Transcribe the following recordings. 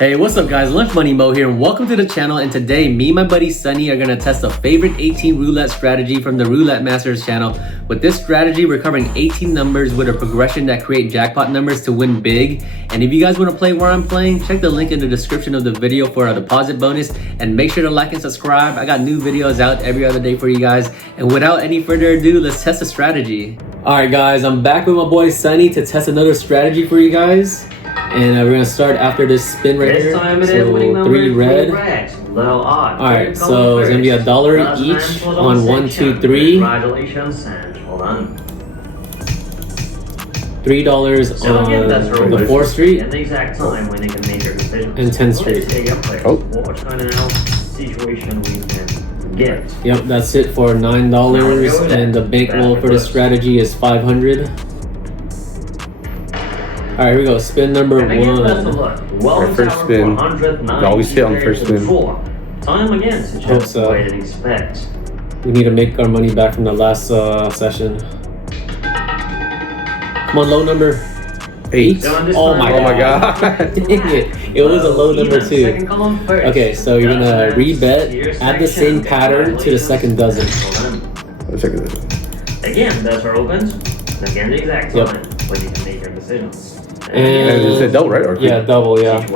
Hey, what's up guys? Lunch Money Mo here and welcome to the channel, and today me and my buddy Sunny are going to test a favorite 18 roulette strategy from the Roulette Masters channel. With this strategy, we're covering 18 numbers with a progression that create jackpot numbers to win big. And if you guys want to play where I'm playing, check the link in the description of the video for a deposit bonus, and make sure to like and subscribe. I got new videos out every other day for you guys. And without any further ado, let's test the strategy. Alright guys, I'm back with my boy Sunny to test another strategy for you guys. And we're gonna start after this spin right here. So 3 red. Alright, so it's gonna be $1 each on 1, 2, 3. Congratulations and hold on. $3 on the 4th Street. And the exact time when they can make their decision. And 10th Street. What kind of situation we can get. Yep, that's it for $9. And the bankroll for this strategy is 500. Alright, here we go. Spin number 1. Our first spin. We always hit on the first spin. Time again to just wait and expect. We need to make our money back from the last session. Come on, low number 8. Oh my god. Dang it. It was a low number 2. Okay, so you're gonna rebet, add the same pattern to the second dozen. Again, that's our opens. Again, the exact time when you can make your decisions. And is it double, right? Or yeah, double, yeah.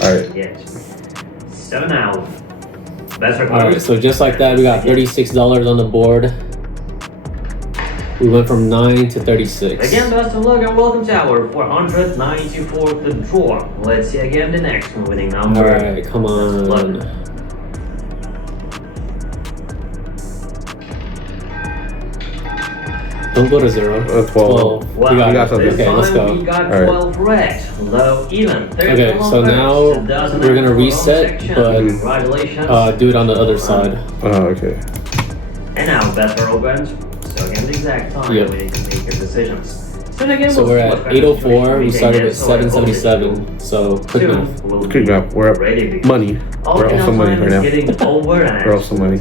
Alright. So now, that's our Alright, so just like that, we got $36 on the board. We went from 9 to 36. Again, best of luck and welcome to our 494th draw. Let's see again the next winning number. Alright, come on. Don't go to 0. 12. Well, we got something. Okay, let's go. We got 12 red, low, even. Okay, so now we're gonna reset, but do it on the other side. Oh, okay. And now bets are opened. So again, the exact time when you can make your decisions. So we're at 804. We started with 777. So quick math. Quick math. We're up money. We're up some money right now. We're up some money.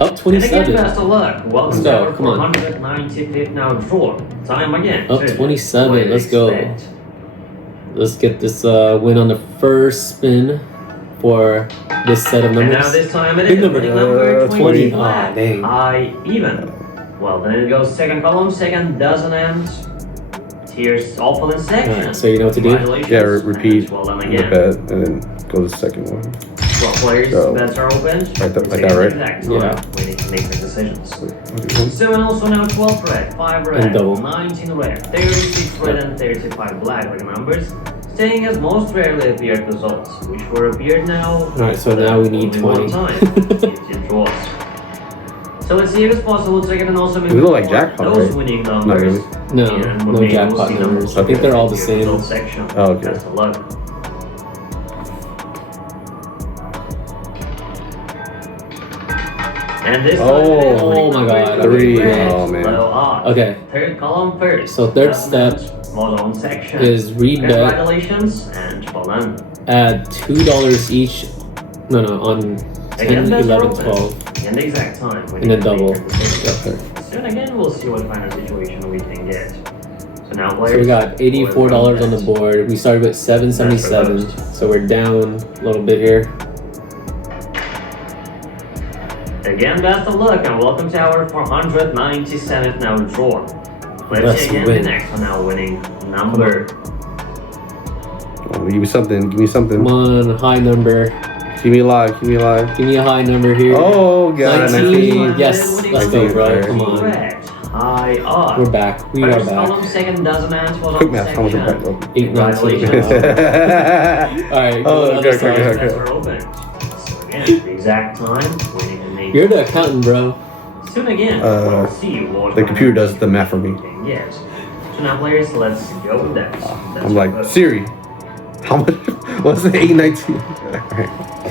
Up 27. And again, best of luck. Welcome to our 195th now draw. Time again. Up 27. Let's go. Let's get this win on the first spin for this set of numbers. And now this time it is number 20. Ah, dang. High even. Well, then it goes second column, second dozen and here's awful in section. Alright, so you know what to do? Yeah, repeat the bet and then go to the second one. 12 players, bets are open. Like that, right? Yeah. We need to make the decisions. So and also now 12 red, 5 red, 19 red, 36 red and 35 black numbers, staying as most rarely appeared results, which were appeared now. Alright, so now we need 20. It draws. So let's see if it's possible to get and also make look like jackpot, those right? winning numbers. No, no jackpot numbers. I think they're all the same. Oh, okay. That's 11. And this oh my god, 3. Oh man. Okay. Third column first. So third step section is rebet. Congratulations and well done. Add $2 each. No, on 10, 11, 12. And the exact time. And then double. Soon again, we'll see what kind of situation we can get. So now players. So we got $84 on the board. We started with 777. So we're down a little bit here. Again, best of luck and welcome to our 497th now draw. Let's see again the next one now winning number. Oh, give me something. Give me something. Come on, high number. Keep me alive. Keep me alive. Give me a high number here. Oh god, 19. Yes, let's go, bro. Come on. High up. We're back. We are back. Column, second dozen and quick math. How much are back? 819. Alright. Oh, okay. So again, the exact time when you can make. You're the accountant, bro. Soon again, we'll see what the computer does the math for me. Yes. So now, players, let's go with that. I'm like, Siri, how much? What's the 819?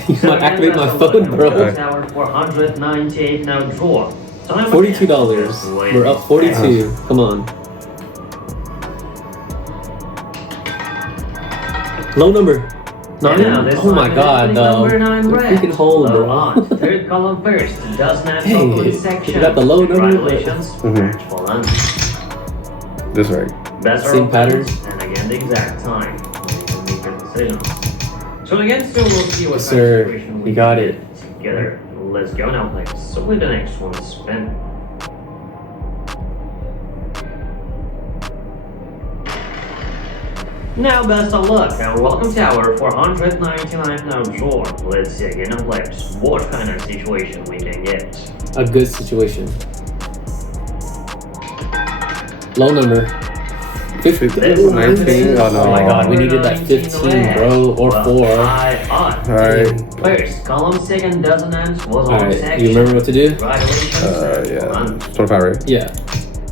You might activate my phone, bro. Our 498 now draw. $42. We're up 42. Come on. Low number. 9? Oh my god, though. Freaking hole, bro. Third column first. Does not Dang it. section. You got the low number. Congratulations. This right. Best Same pattern. And again, the exact time when you can make your decisions. So again, still we'll see what Yes, sir. situation We got can it. get together. Let's go now, players. So with the next one, spin. Now, best of luck and welcome to our 499 now draw. Let's see again, now, players, what kind of situation we can get. A good situation. Low number. 50. This 19. Oh, no. Oh my god, we needed that 15, bro, or 4. Alright. First, column second dozen ends was on Alright, section. you remember what to do? Congratulations. Yeah. 25, right? Yeah.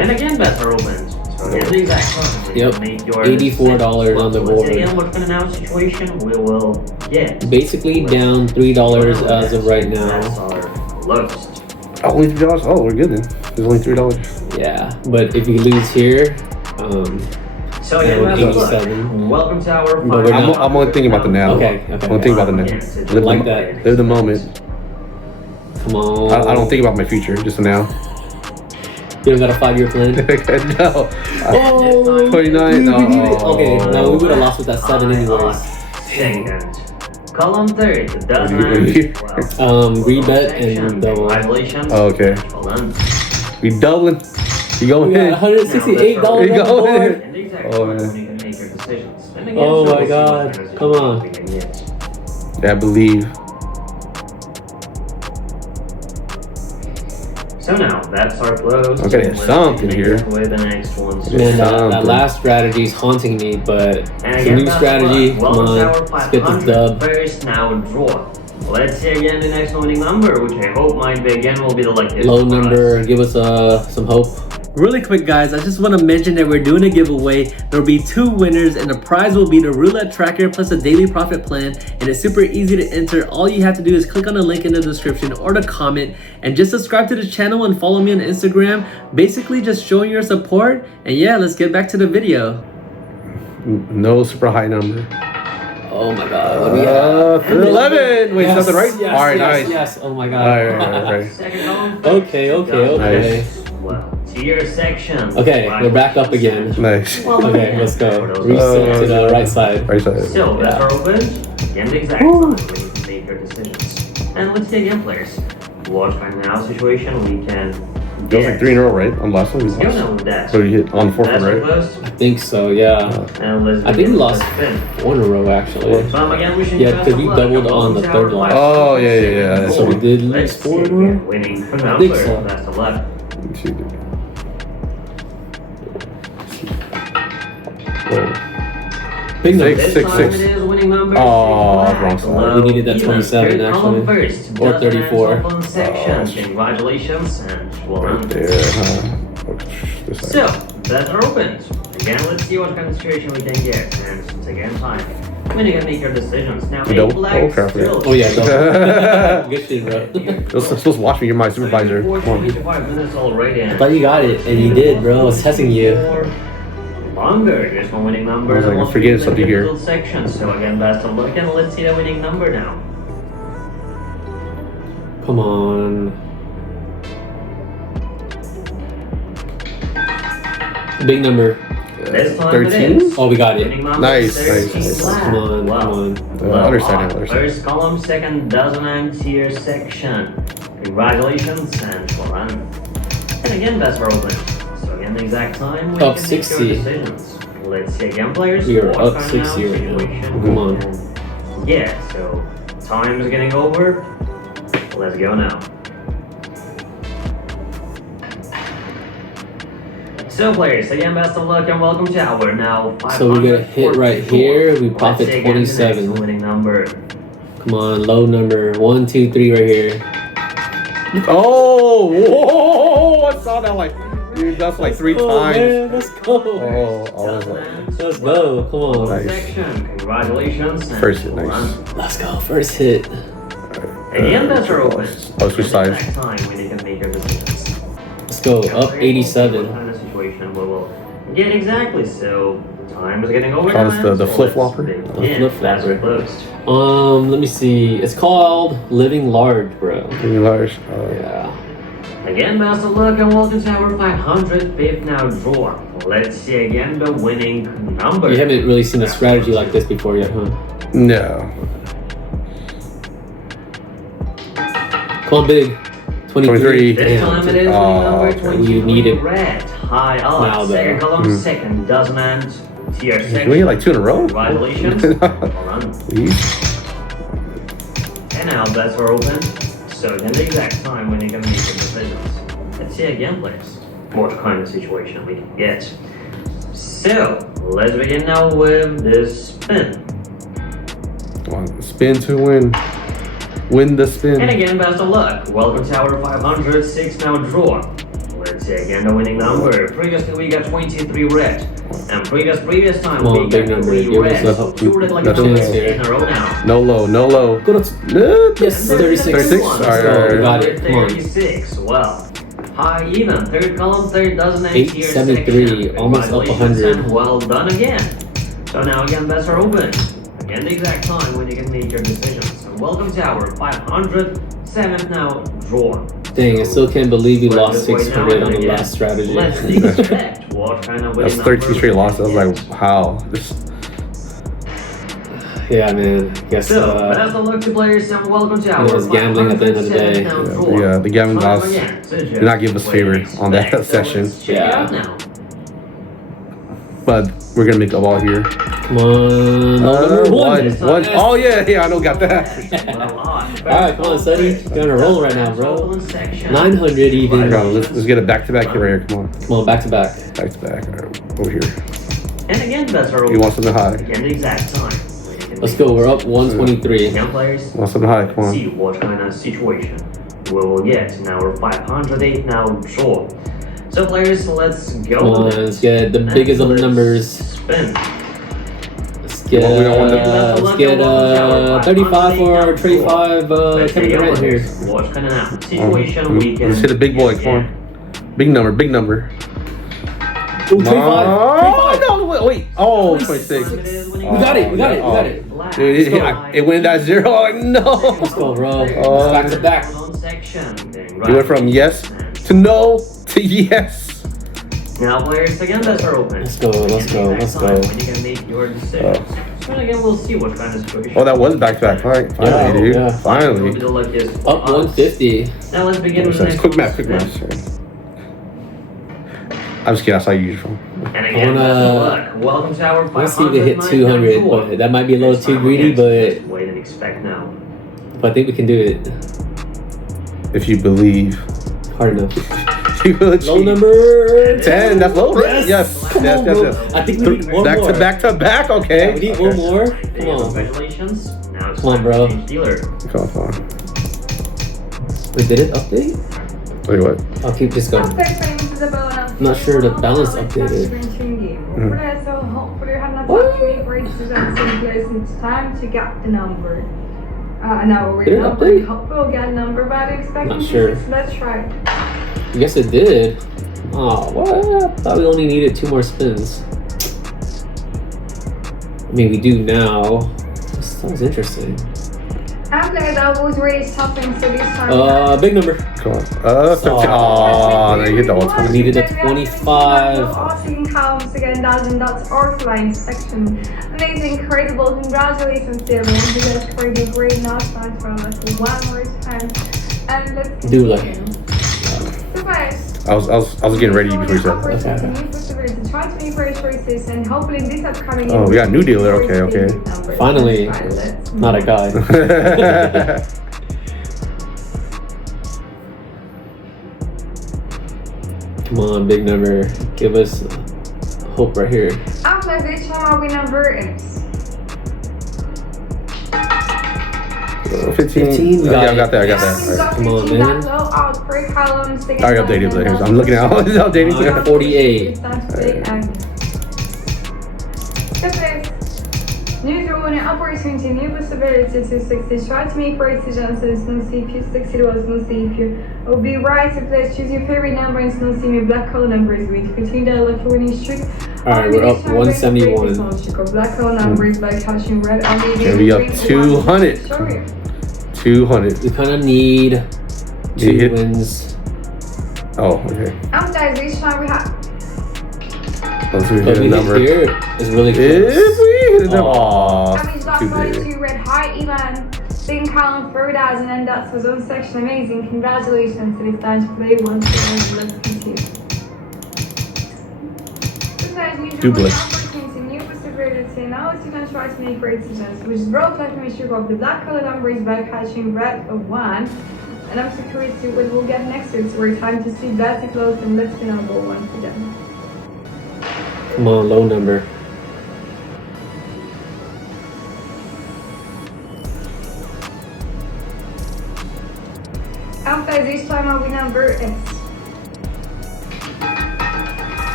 And again, bets are opened. So here's the exact time. Yep. Make your $84 on the Let's board. see again what kind of now situation we will get. Basically down $3 as of right That's now. our lowest. Only $3? Oh, we're good then. There's only $3. Yeah, but if you lose here, So again, Yeah, best of luck. 87. Welcome to our But we're final. not- I'm only thinking about the now. Okay, okay. I'm only thinking about the now. Live Like the, that. Live the moment. come on. I don't think about my future, just the now. You don't got a 5-year plan? No. Oh, 29? No. Okay, no, we would have lost with that 7 anyways. Second. Column third, What dozen do you- ends. Rebet and double. Congratulations. Oh, okay. Well done. We doubling. You going We got in. $168 on You the go board. ahead. And the exact Oh, time man. when you can make your decisions. And again, Oh so my we'll see God. what kind of Come on. situation we can get. Yeah, I believe. So now, that's our close. Okay, Let's something continue here. with the next one. Man, that Something. last strategy is haunting me, but And it's a again, new best of strategy. luck. Come Welcome to on, our let's get this 500 dub. First now draw. Let's see again the next winning number, which I hope might be again will be the luckiest. Low for number, us. give us some hope. Really quick, guys, I just want to mention that we're doing a giveaway. There will be 2 winners, and the prize will be the roulette tracker plus a daily profit plan. And it's super easy to enter. All you have to do is click on the link in the description or the comment, and just subscribe to the channel and follow me on Instagram. Basically, just showing your support. And yeah, let's get back to the video. No super high number. Oh my God, what do we have? 11. Wait, Yes, something right? Yes, All right, yes, nice. yes. Oh my God. All right. Second column. Okay, okay. Well, tier section. Okay, we're back up again. Nice. Okay, let's go. Reset to the right side. Right side. So, that's Yeah. our open. Again, the exact time when you can make your decisions. And let's see again, players. What kind of now situation we can That was like 3 in a row, right? On the last one, we Let's go lost. now with that. So you hit on the 4th one, That's right? close. I think so, yeah. And let's I think begin we with lost the spin. 4 in a row, actually. So I'm again wishing Yeah, you best because of we luck. doubled on the Welcome to third our line. Oh, yeah. So we did lose Let's 4 see in a row? again. Winning think number. so. Best of luck. Big number. Six. This time it is winning number. Oh, six wrong black, side. low, We needed that even. 27 Third column actually. first. Or Dozen 34. ends open section. Oh, Congratulations and well Right done. there, huh? This side. So, that are opened. Again, let's see what kind of situation we can get. And it's again time. When you can make your decisions. Now, Double- eight black double crap, yeah. still. Oh yeah, double. Good shit, bro. You're supposed to watch me. You're my supervisor. 25 minutes already. I thought you got it, and you did, bro. I was testing you. Longer. There's one winning number. I was like, and I'm one forgetting for the something here. individual section. So again, best of luck, and let's see the winning number now. Come on. Big number. This time 13? it is. Oh, we got it. Winning number Nice, 13 nice. black. Come on, Wow. come on. Well, Other side, other side. First column, second dozen and tier section. Congratulations and well done. And again, best for open. So again, the exact time when Up you can make 60. your decisions. Let's see again, players. We are What up kind 60 now right now. situation Come on. and- Yeah, so time is getting over. Let's go now. So players, again, best of luck and welcome to our now 500. So we get a hit right here, we profit Let's see again the next 27. winning number. Come on, low number. 1, 2, 3 right here. Oh, whoa! I saw that like, dude, that's like 3 Oh, times. man, let's go. Oh, I was like, Let's go. Come on. Nice. Section. Congratulations. and First hit, well nice. done. Let's go. First hit. Again, bets are open. Oh, switch sides. Exact time when you can make your decisions. Let's go. Up What 87. kind of situation we will get exactly. So time is getting over. Call now, this the so flip-flopper? let's The begin. That's flip-flopper. closed. Let me see. It's called Living Large, bro. pretty large. Yeah. Again, best of luck and welcome to our 505th now draw. Let's see again the winning number. You haven't really seen a strategy like this before yet, huh? No. Come on, big. 23. This time it is number 20. You need it. Red. High up. Second column, second doesn't. Tier second. Can we get like 2 in a row? Congratulations. And now bets are open. So then the exact time when you can make your decisions. Let's see again, players, what kind of situation we can get. So let's begin now with this spin. Come on, spin to win. Win the spin. And again, best of luck. Welcome to our 506 now draw. Let's see again the winning number. Previously we got 23 red. And previous time we got 3 red. 2 red lucky numbers in a row now. No low, no low. Go to yes, 36. 36. Alright, we got it. Come on. 36. Well, high even. Third column, third doesn't end. 873, almost up 100. Well done again. So now again, bets are open. Again, the exact time when you can make your decisions. And welcome to our 507th now draw. Dang, I still can't believe we lost 600 on the last strategy. Let's expect what kind of winning. That's 13 straight losses. I was like, how? Yeah, man. Guess so, best of luck to players and welcome to our. It was gambling at the end of the day. Yeah, the gambling gods did not give us favor on that session. Yeah. But we're gonna make a ball here. Come on. One. Oh yeah, I know, got that. Alright, come on, Sonny. You're on a roll right now, bro. 900 even. Let's get a back-to-back here right here. Come on. Come on, back-to-back. Back-to-back. Alright, over here. And again, bets are open. You want something high? Again, the exact time. Let's go. We're up 123. Young players, want something high? Come on. See what kind of situation we will get in our 508 now draw. So players, let's go. Come on, let's get the biggest of the numbers. Spin. Let's get 35 for trade 5 Kevin Durant here. What kind of situation we can. Let's hit a big boy. Come on. Big number. Big number. Ooh, 25. Oh, no, wait. Oh, 26. We got it. Dude, it went at 0. No. Let's go, bro. Back to back. You went from yes to no to yes. Now players, again, bets are open. Let's go. When you can make your decisions. So again, we'll see what kind of situation. Oh, that was back-to-back. Finally, dude. Yeah. Finally. Up 150. Now let's begin with the next quick math. I'm just kidding, that's how you use your phone. And again, welcome to our 500. Let's see if we hit 200, but that might be a little too greedy, but wait and expect now. I think we can do it. If you believe. Hard enough. Low number 10. That's low, right? Yes. Come on, bro. I think we need one more. Back to back. Okay. Yeah, we need one more. Come on. Congratulations. Now Come on, bro. Come on. Wait, did it update? Wait, what? I'll keep this going. I'm not sure the balance updated. So hopefully you have not touched me for each it's time to get the number. Now we're update? Hope we'll get a number, but I expect not sure. Let's try. I guess it did. Oh, what? I thought we only needed 2 more spins. I mean, we do now. This sounds interesting. After that was really something, so this time. Big number. Come on. 15. Oh, no, you hit the whole time. We needed a 25. Columns again, that's our flying section. Amazing, incredible, congratulations to everyone who has created great knots from us one more time. And let's do like. I was getting ready before you said that. Try to make great choices and hopefully this upcoming. Oh, we got a new dealer. Okay. Finally, not a guy. Come on, big number. Give us hope right here. After this one, our number is 15. We got I got that. Right. Come on, man. I already updated it. I'm looking at all this updating. 48. New draw, new opportunity, new possibility to succeed. Try to make great decisions and see if you succeed or see if you will be right. So please choose your favorite number and see me black hole numbers with continue that lucky winning streak. Alright, we're up 171. Black hole numbers by touching red. And we up 200. 200. We kind of need 2 wins. Oh, okay. Guys, each time we have. Once we hit But a we number. hit here. It's really close. If we hit a number. And we've Aw, got too big. 42 red heart, Ivan. Second column, third as, and then that's his own section. Amazing. Congratulations. It is time to play once again. Let's continue. Double. Continue with severity. Now you can try to make great suggestions, which is roll like a mixture of the black color numbers by catching red of 1. And I'm so curious to what we'll get next to it. So we're time to see that close and let's spin our ball once again. Come on, low number. After this time I'll be number is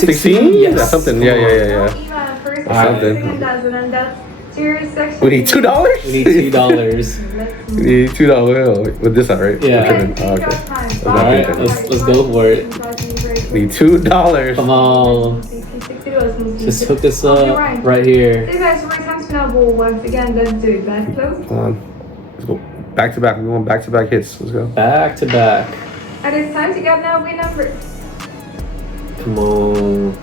16? Yes. That's something. Yeah. Ivan first Something. second dozen and that's serious section. We need $2? We need $2. Let's We need $2 with this out, right? Yeah. Okay. Alright, let's go for it. We need $2. Come on. Just hook this up right here. Hey guys, we're time to spin our ball once again. Let's do it. Back close. Come on. Let's go. Back to back. We're going back to back hits. Let's go. Back to back. And it's time to get now win number. Come on.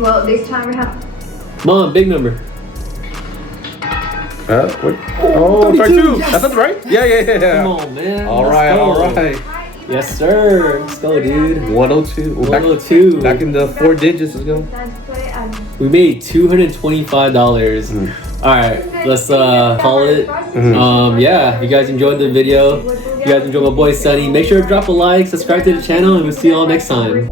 Well, this time we have. Come on, big number. Wait. Oh, 32. 32. Yes. That's something, right? Yeah. Come on, man. All Let's right. go. Yes, sir. Let's go, dude. 102. We're 102. Back in the 4 digits. Let's go. Time to play and. We made $225. All right, let's call it. Yeah, if you guys enjoyed the video, if you guys enjoyed my boy Sunny, make sure to drop a like, subscribe to the channel, and we'll see you all next time.